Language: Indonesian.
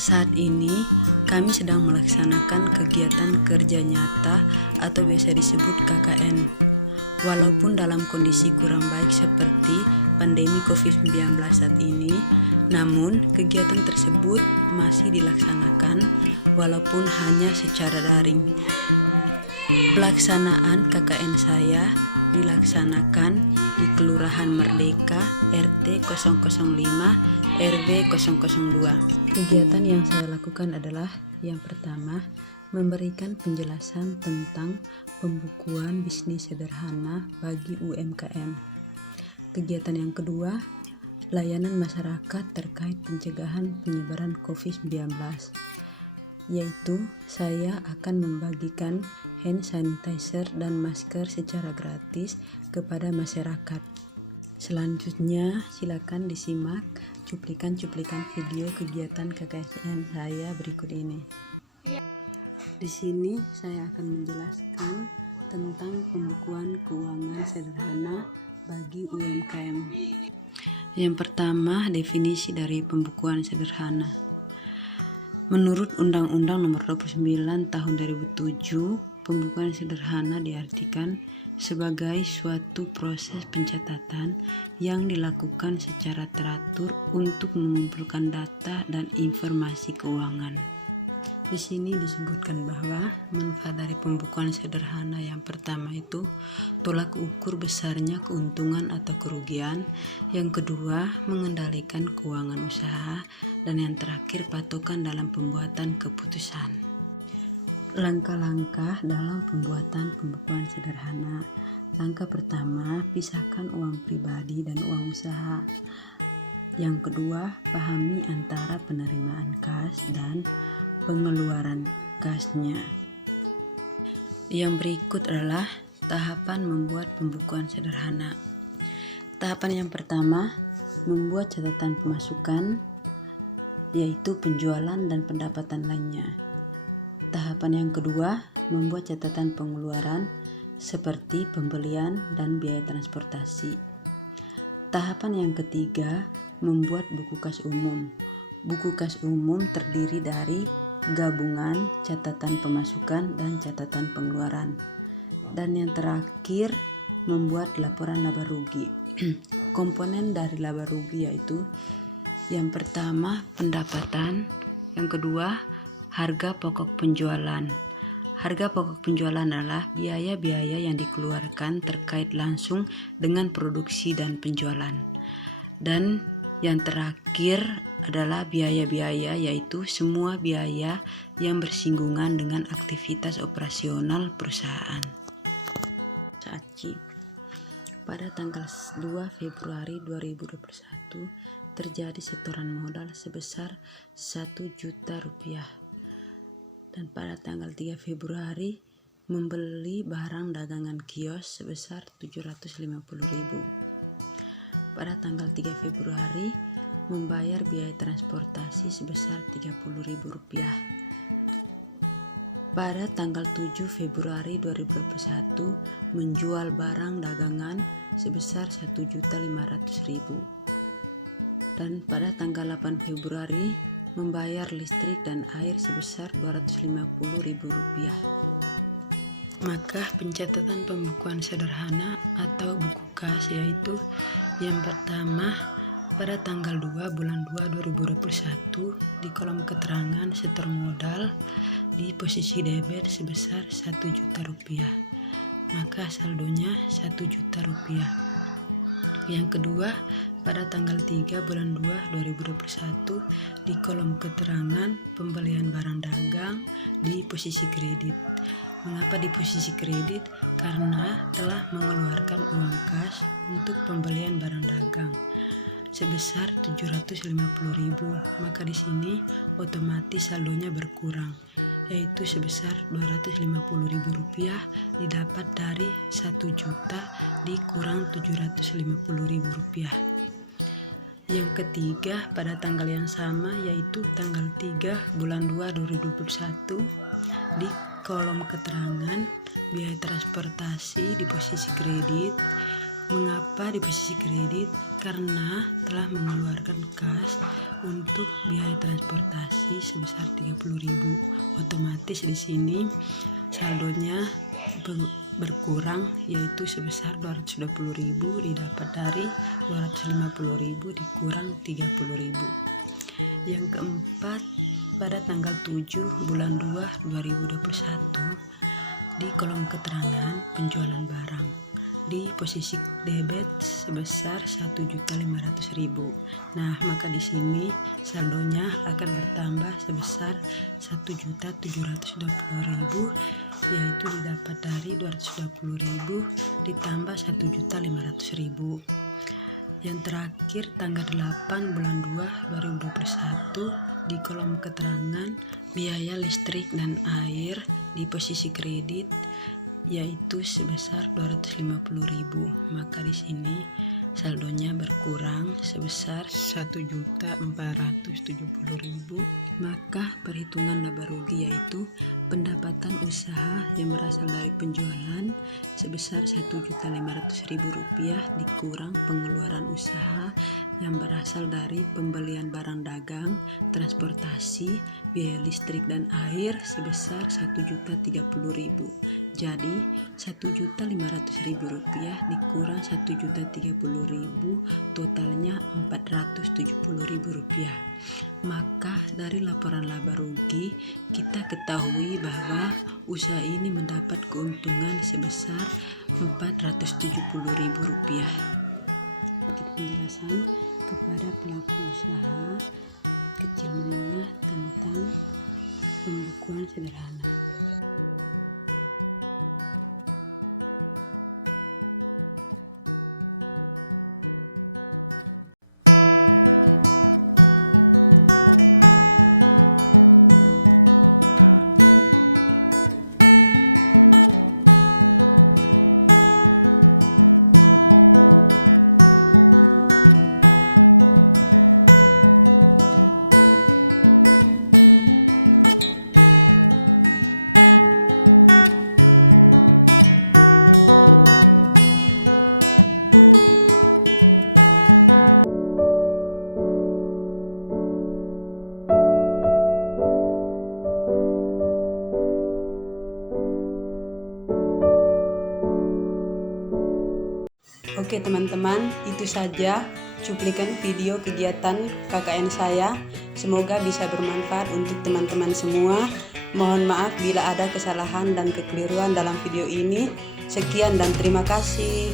Saat ini kami sedang melaksanakan kegiatan kerja nyata atau biasa disebut KKN. Walaupun dalam kondisi kurang baik seperti pandemi COVID-19 saat ini, namun kegiatan tersebut masih dilaksanakan walaupun hanya secara daring. Pelaksanaan KKN saya dilaksanakan di Kelurahan Merdeka RT 005 RW 002. Kegiatan yang saya lakukan adalah yang pertama, memberikan penjelasan tentang pembukuan bisnis sederhana bagi UMKM. Kegiatan yang kedua, layanan masyarakat terkait pencegahan penyebaran COVID-19, yaitu saya akan membagikan hand sanitizer dan masker secara gratis kepada masyarakat. Selanjutnya, silakan disimak cuplikan-cuplikan video kegiatan KKN saya berikut ini. Di sini saya akan menjelaskan tentang pembukuan keuangan sederhana bagi UMKM. Yang pertama, definisi dari pembukuan sederhana. Menurut Undang-Undang Nomor 29 Tahun 2007, pembukuan sederhana diartikan sebagai suatu proses pencatatan yang dilakukan secara teratur untuk mengumpulkan data dan informasi keuangan. Di sini disebutkan bahwa manfaat dari pembukuan sederhana yang pertama itu tolak ukur besarnya keuntungan atau kerugian, yang kedua mengendalikan keuangan usaha, dan yang terakhir patokan dalam pembuatan keputusan. Langkah-langkah dalam pembuatan pembukuan sederhana. Langkah pertama, pisahkan uang pribadi dan uang usaha. Yang kedua, pahami antara penerimaan kas dan pengeluaran kasnya. Yang berikut adalah tahapan membuat pembukuan sederhana. Tahapan yang pertama, membuat catatan pemasukan, yaitu penjualan dan pendapatan lainnya. Tahapan yang kedua, membuat catatan pengeluaran seperti pembelian dan biaya transportasi. Tahapan yang ketiga, membuat buku kas umum. Buku kas umum terdiri dari gabungan catatan pemasukan dan catatan pengeluaran. Dan yang terakhir, membuat laporan laba rugi. Komponen dari laba rugi yaitu yang pertama, pendapatan. Yang kedua, harga pokok penjualan. Harga pokok penjualan adalah biaya-biaya yang dikeluarkan terkait langsung dengan produksi dan penjualan. Dan yang terakhir adalah biaya-biaya, yaitu semua biaya yang bersinggungan dengan aktivitas operasional perusahaan. Saatchi. Pada tanggal 2 Februari 2021 terjadi setoran modal sebesar 1 juta rupiah. Dan pada tanggal 3 Februari membeli barang dagangan kios sebesar 750.000. Pada tanggal 3 Februari membayar biaya transportasi sebesar 30.000 rupiah. Pada tanggal 7 Februari 2021 menjual barang dagangan sebesar 1.500.000. Dan pada tanggal 8 Februari membayar listrik dan air sebesar 250.000 rupiah. Maka pencatatan pembukuan sederhana atau buku kas yaitu yang pertama, pada tanggal 2 bulan 2 2021 di kolom keterangan setor modal di posisi debit sebesar 1 juta rupiah. Maka saldonya 1 juta rupiah. Yang kedua, pada tanggal 3 bulan 2 2021 di kolom keterangan pembelian barang dagang di posisi kredit. Mengapa di posisi kredit? Karena telah mengeluarkan uang kas untuk pembelian barang dagang sebesar 750.000. Maka di sini otomatis saldonya berkurang, yaitu sebesar otomatis di sini saldonya berkurang, yaitu sebesar 220.000 didapat dari 250.000 dikurang 30.000. Yang keempat, pada tanggal 7 bulan 2 2021 di kolom keterangan penjualan barang di posisi debit sebesar 1.500.000. Nah, maka di sini saldonya akan bertambah sebesar 1.720.000, yaitu didapat dari 220.000 ditambah 1.500.000. Yang terakhir, tanggal 8 bulan 2 2021 di kolom keterangan biaya listrik dan air di posisi kredit yaitu sebesar 250.000. Maka di sini saldonya berkurang sebesar 1.470.000. Maka perhitungan laba rugi yaitu pendapatan usaha yang berasal dari penjualan sebesar 1.500.000 rupiah dikurang pengeluaran usaha yang berasal dari pembelian barang dagang, transportasi, biaya listrik dan air sebesar 1.030.000. Jadi 1.500.000 rupiah dikurang 1.030.000, totalnya 470.000 rupiah. Maka dari laporan laba rugi kita ketahui bahwa usaha ini mendapat keuntungan sebesar 470.000 rupiah. Penjelasan kepada pelaku usaha kecil menengah tentang pembukuan sederhana. Oke teman-teman, itu saja cuplikan video kegiatan KKN saya. Semoga bisa bermanfaat untuk teman-teman semua. Mohon maaf bila ada kesalahan dan kekeliruan dalam video ini. Sekian dan terima kasih.